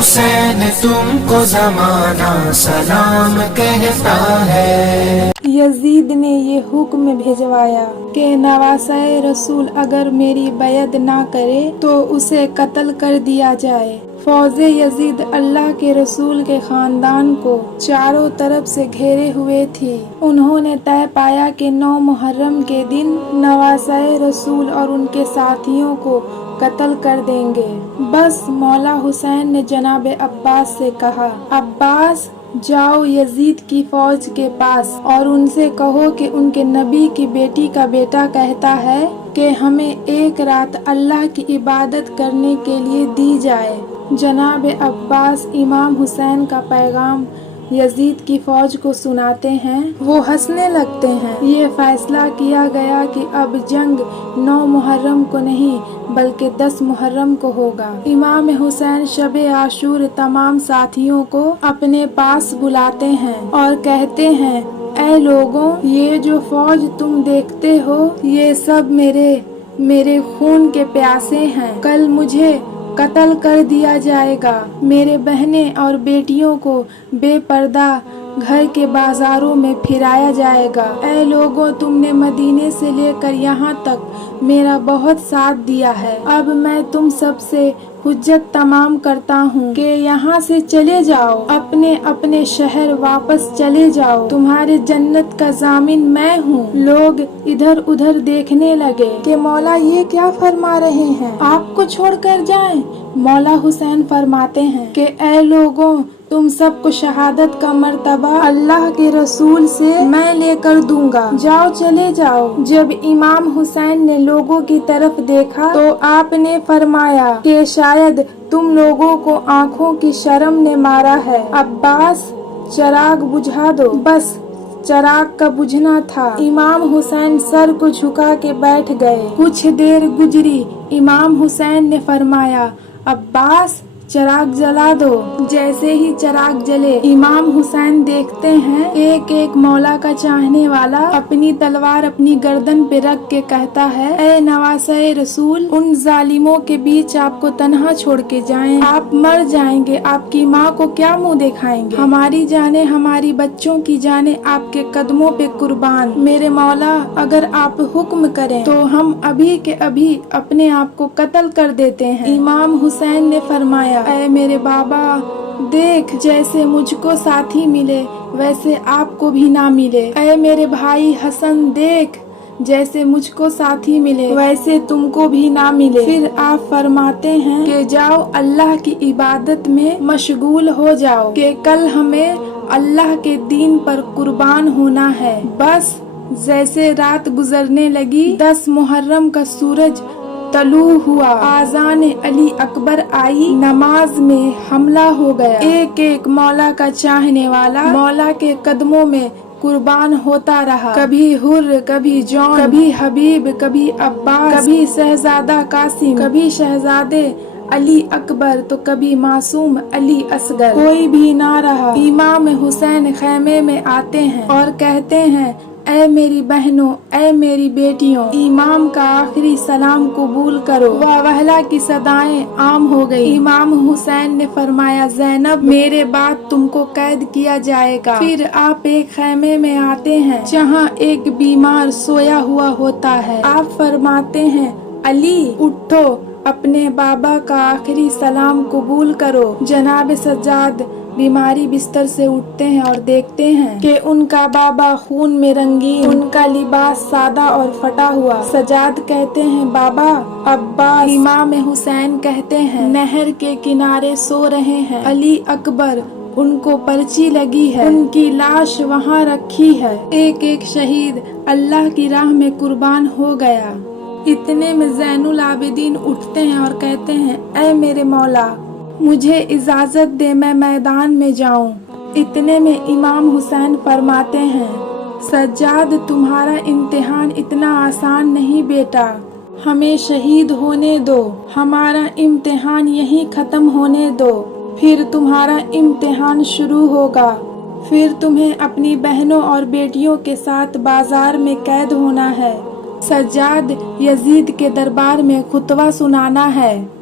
حسین تم کو زمانہ سلام کہتا ہے۔ یزید نے یہ حکم بھجوایا کہ نواسۂ رسول اگر میری بیعت نہ کرے تو اسے قتل کر دیا جائے۔ فوج یزید اللہ کے رسول کے خاندان کو چاروں طرف سے گھیرے ہوئے تھی۔ انہوں نے طے پایا کہ 9 محرم کے دن نواسۂ رسول اور ان کے ساتھیوں کو قتل کر دیں گے۔ بس مولا حسین نے جناب عباس سے کہا، عباس جاؤ یزید کی فوج کے پاس اور ان سے کہو کہ ان کے نبی کی بیٹی کا بیٹا کہتا ہے کہ ہمیں ایک رات اللہ کی عبادت کرنے کے لیے دی جائے۔ جناب عباس امام حسین کا پیغام یزید کی فوج کو سناتے ہیں۔ وہ ہنسنے لگتے ہیں۔ یہ فیصلہ کیا گیا کہ اب جنگ 9 محرم کو نہیں بلکہ 10 محرم کو ہوگا۔ امام حسین شب عاشور تمام ساتھیوں کو اپنے پاس بلاتے ہیں اور کہتے ہیں، اے لوگوں، یہ جو فوج تم دیکھتے ہو یہ سب میرے خون کے پیاسے ہیں۔ کل مجھے قتل کر دیا جائے گا۔ میرے بہنیں اور بیٹیوں کو بے پردہ گھر کے بازاروں میں پھرایا جائے گا۔ اے لوگوں، تم نے مدینے سے لے کر یہاں تک میرا بہت ساتھ دیا ہے۔ اب میں تم سب سے حجت تمام کرتا ہوں کہ یہاں سے چلے جاؤ، اپنے اپنے شہر واپس چلے جاؤ۔ تمہارے جنت کا ضامن میں ہوں۔ لوگ ادھر ادھر دیکھنے لگے کہ مولا یہ کیا فرما رہے ہیں، آپ کو چھوڑ کر جائیں؟ مولا حسین فرماتے ہیں کہ اے لوگوں، تم سب کو شہادت کا مرتبہ اللہ کے رسول سے میں لے کر دوں گا، جاؤ چلے جاؤ۔ جب امام حسین نے لوگوں کی طرف دیکھا تو آپ نے فرمایا کہ شاید تم لوگوں کو آنکھوں کی شرم نے مارا ہے۔ عباس چراغ بجھا دو۔ بس چراغ کا بجھنا تھا۔ امام حسین سر کو جھکا کے بیٹھ گئے۔ کچھ دیر گزری، امام حسین نے فرمایا، عباس چراغ جلا دو۔ جیسے ہی چراغ جلے، امام حسین دیکھتے ہیں ایک ایک مولا کا چاہنے والا اپنی تلوار اپنی گردن پہ رکھ کے کہتا ہے، اے نواسۂ رسول، ان ظالموں کے بیچ آپ کو تنہا چھوڑ کے جائیں؟ آپ مر جائیں گے، آپ کی ماں کو کیا منہ دکھائیں گے؟ ہماری جانیں، ہماری بچوں کی جانیں آپ کے قدموں پہ قربان۔ میرے مولا، اگر آپ حکم کریں تو ہم ابھی کے ابھی اپنے آپ کو قتل کر دیتے ہیں۔ امام حسین نے فرمایا، اے میرے بابا، دیکھ جیسے مجھ کو ساتھی ملے ویسے آپ کو بھی نہ ملے۔ اے میرے بھائی حسن، دیکھ جیسے مجھ کو ساتھی ملے ویسے تم کو بھی نہ ملے۔ پھر آپ فرماتے ہیں کہ جاؤ اللہ کی عبادت میں مشغول ہو جاؤ کہ کل ہمیں اللہ کے دین پر قربان ہونا ہے۔ بس جیسے رات گزرنے لگی، 10 محرم کا سورج طلوع ہوا، آذان علی اکبر آئی، نماز میں حملہ ہو گیا۔ ایک ایک مولا کا چاہنے والا مولا کے قدموں میں قربان ہوتا رہا۔ کبھی حر، کبھی جون، کبھی حبیب، کبھی عباس، کبھی شہزادہ قاسم، کبھی شہزادے علی اکبر تو کبھی معصوم علی اصغر۔ کوئی بھی نہ رہا۔ امام حسین خیمے میں آتے ہیں اور کہتے ہیں، اے میری بہنوں، اے میری بیٹیوں، امام کا آخری سلام قبول کرو۔ واویلا کی صدائیں عام ہو گئی۔ امام حسین نے فرمایا، زینب، میرے بعد تم کو قید کیا جائے گا۔ پھر آپ ایک خیمے میں آتے ہیں جہاں ایک بیمار سویا ہوا ہوتا ہے۔ آپ فرماتے ہیں، علی اٹھو، اپنے بابا کا آخری سلام قبول کرو۔ جناب سجاد بیماری بستر سے اٹھتے ہیں اور دیکھتے ہیں کہ ان کا بابا خون میں رنگین، ان کا لباس سادہ اور پھٹا ہوا۔ سجاد کہتے ہیں، بابا عباس۔ امام حسین کہتے ہیں، نہر کے کنارے سو رہے ہیں۔ علی اکبر، ان کو پرچی لگی ہے، ان کی لاش وہاں رکھی ہے۔ ایک ایک شہید اللہ کی راہ میں قربان ہو گیا۔ اتنے میں زین العابدین اٹھتے ہیں اور کہتے ہیں، اے میرے مولا، مجھے اجازت دے میں میدان میں جاؤں۔ اتنے میں امام حسین فرماتے ہیں، سجاد، تمہارا امتحان اتنا آسان نہیں بیٹا، ہمیں شہید ہونے دو، ہمارا امتحان یہیں ختم ہونے دو، پھر تمہارا امتحان شروع ہوگا، پھر تمہیں اپنی بہنوں اور بیٹیوں کے ساتھ بازار میں قید ہونا ہے، سجاد یزید کے دربار میں خطبہ سنانا ہے۔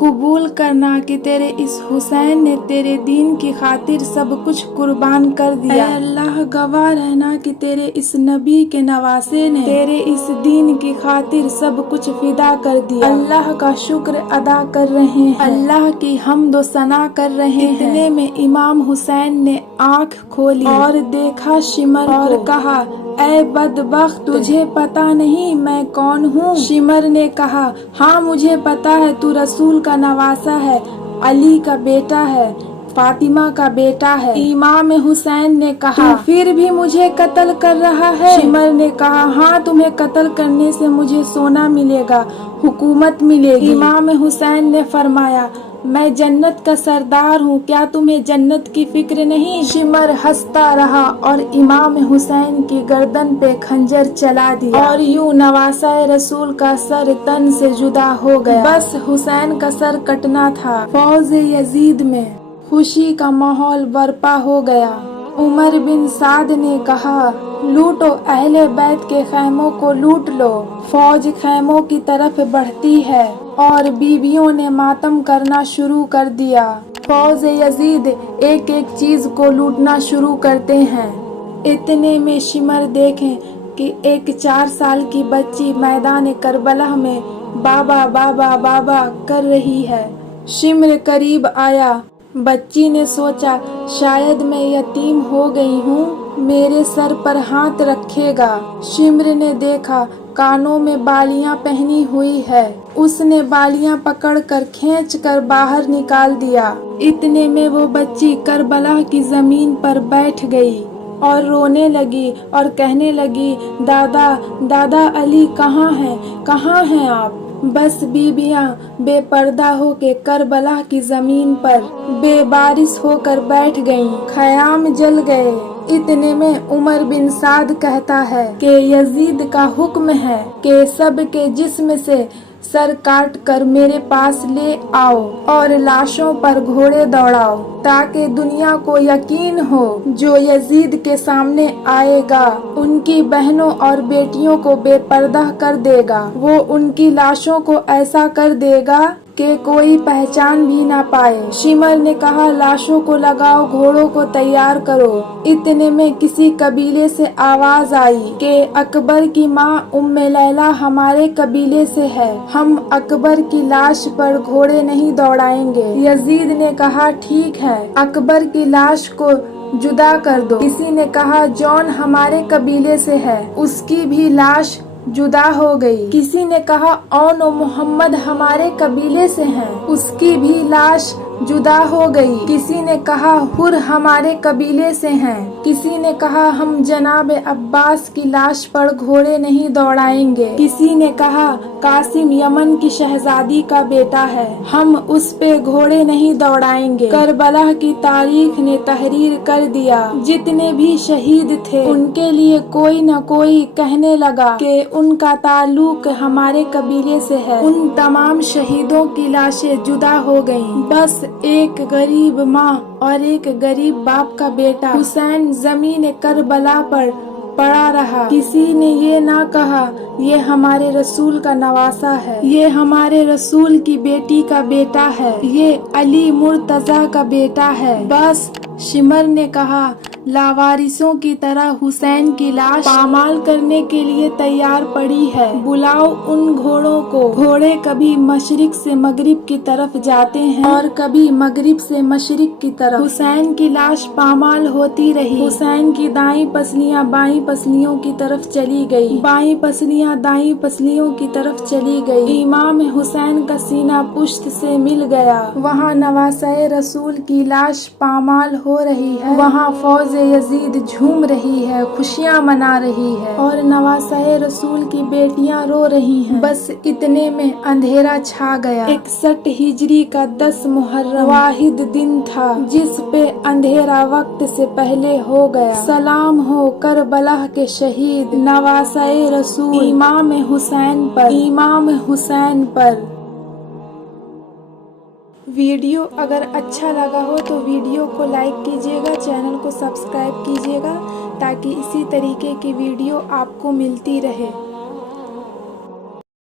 قبول کرنا کہ تیرے اس حسین نے تیرے دین کی خاطر سب کچھ قربان کر دیا۔ اے اللہ گواہ رہنا کہ تیرے اس نبی کے نواسے نے تیرے اس دین کی خاطر سب کچھ فدا کر دیا۔ اللہ کا شکر ادا کر رہے ہیں، اللہ کی حمد و ثنا کر رہے ہیں۔ اتنے میں امام حسین نے آنکھ کھولی اور دیکھا شمر اور کہا، اے بدبخت، تجھے پتا نہیں میں کون ہوں؟ شمر نے کہا، ہاں مجھے پتا ہے، تو رسول کا نواسا ہے، علی کا بیٹا ہے، فاطمہ کا بیٹا ہے۔ امام حسین نے کہا، تو پھر بھی مجھے قتل کر رہا ہے؟ شمر نے کہا، ہاں تمہیں قتل کرنے سے مجھے سونا ملے گا، حکومت ملے گی۔ امام حسین نے فرمایا، میں جنت کا سردار ہوں، کیا تمہیں جنت کی فکر نہیں؟ شمر ہنستا رہا اور امام حسین کی گردن پہ خنجر چلا دیا اور یوں نواسہ رسول کا سر تن سے جدا ہو گیا۔ بس حسین کا سر کٹنا تھا۔ فوج یزید میں خوشی کا ماحول برپا ہو گیا۔ عمر بن سعد نے کہا، لوٹو، اہل بیت کے خیموں کو لوٹ لو۔ فوج خیموں کی طرف بڑھتی ہے اور بیویوں نے ماتم کرنا شروع کر دیا۔ فوج یزید ایک ایک چیز کو لوٹنا شروع کرتے ہیں۔ اتنے میں شمر دیکھیں کہ ایک 4 سال کی بچی میدان کربلا میں بابا بابا بابا کر رہی ہے۔ شمر قریب آیا۔ بچی نے سوچا، شاید میں یتیم ہو گئی ہوں، میرے سر پر ہاتھ رکھے گا۔ شمر نے دیکھا کانوں میں بالیاں پہنی ہوئی ہے۔ اس نے بالیاں پکڑ کر کھینچ کر باہر نکال دیا۔ اتنے میں وہ بچی کربلا کی زمین پر بیٹھ گئی اور رونے لگی اور کہنے لگی، دادا دادا علی کہاں ہیں، کہاں ہیں آپ؟ بس بیویاں بے پردہ ہو کے کربلا کی زمین پر بے بارس ہو کر بیٹھ گئیں، خیام جل گئے۔ اتنے میں عمر بن سعد کہتا ہے کہ یزید کا حکم ہے کہ سب کے جسم سے سر کاٹ کر میرے پاس لے آؤ اور لاشوں پر گھوڑے دوڑاؤ، تاکہ دنیا کو یقین ہو جو یزید کے سامنے آئے گا ان کی بہنوں اور بیٹیوں کو بے پردہ کر دے گا، وہ ان کی لاشوں کو ایسا کر دے گا کہ کوئی پہچان بھی نہ پائے۔ شمر نے کہا، لاشوں کو لگاؤ، گھوڑوں کو تیار کرو۔ اتنے میں کسی قبیلے سے آواز آئی کہ اکبر کی ماں ام لیلہ ہمارے قبیلے سے ہے، ہم اکبر کی لاش پر گھوڑے نہیں دوڑائیں گے۔ یزید نے کہا، ٹھیک ہے، اکبر کی لاش کو جدا کر دو۔ کسی نے کہا، جون ہمارے قبیلے سے ہے، اس کی بھی لاش جدا ہو گئی۔ کسی نے کہا، اون و محمد ہمارے قبیلے سے ہیں، اس کی بھی لاش جدا ہو گئی۔ کسی نے کہا، حر ہمارے قبیلے سے ہیں۔ کسی نے کہا، ہم جناب عباس کی لاش پر گھوڑے نہیں دوڑائیں گے۔ کسی نے کہا، قاسم یمن کی شہزادی کا بیٹا ہے، ہم اس پہ گھوڑے نہیں دوڑائیں گے۔ کربلا کی تاریخ نے تحریر کر دیا، جتنے بھی شہید تھے ان کے لیے کوئی نہ کوئی کہنے لگا کہ ان کا تعلق ہمارے قبیلے سے ہے۔ ان تمام شہیدوں کی لاشیں جدا ہو گئیں، بس ایک غریب ماں اور ایک غریب باپ کا بیٹا حسین زمین کربلا پر پڑا رہا۔ کسی نے یہ نہ کہا، یہ ہمارے رسول کا نواسا ہے، یہ ہمارے رسول کی بیٹی کا بیٹا ہے، یہ علی مرتضیٰ کا بیٹا ہے۔ بس شمر نے کہا، لاوارثوں کی طرح حسین کی لاش پامال کرنے کے لیے تیار پڑی ہے، بلاؤ ان گھوڑوں کو۔ گھوڑے کبھی مشرق سے مغرب کی طرف جاتے ہیں اور کبھی مغرب سے مشرق کی طرف۔ حسین کی لاش پامال ہوتی رہی، حسین کی دائیں پسلیاں بائیں پسلیوں کی طرف چلی گئی، بائیں پسلیاں دائیں پسلیوں کی طرف چلی گئی۔ امام حسین کا سینہ پشت سے مل گیا۔ وہاں نواسہ رسول کی لاش پامال ہو رہی ہے، وہاں فوج یزید جھوم رہی ہے، خوشیاں منا رہی ہے اور نواسہ رسول کی بیٹیاں رو رہی ہیں۔ بس اتنے میں اندھیرا چھا گیا۔ 61 ہجری کا 10 محرم واحد دن تھا جس پہ اندھیرا وقت سے پہلے ہو گیا۔ سلام ہو کربلا کے شہید نواسہ رسول امام حسین پر، امام حسین پر۔ ویڈیو اگر اچھا لگا ہو تو ویڈیو کو لائک کیجیے گا، چینل کو سبسکرائب کیجیے گا تاکہ اسی طریقے کی ویڈیو آپ کو ملتی رہے۔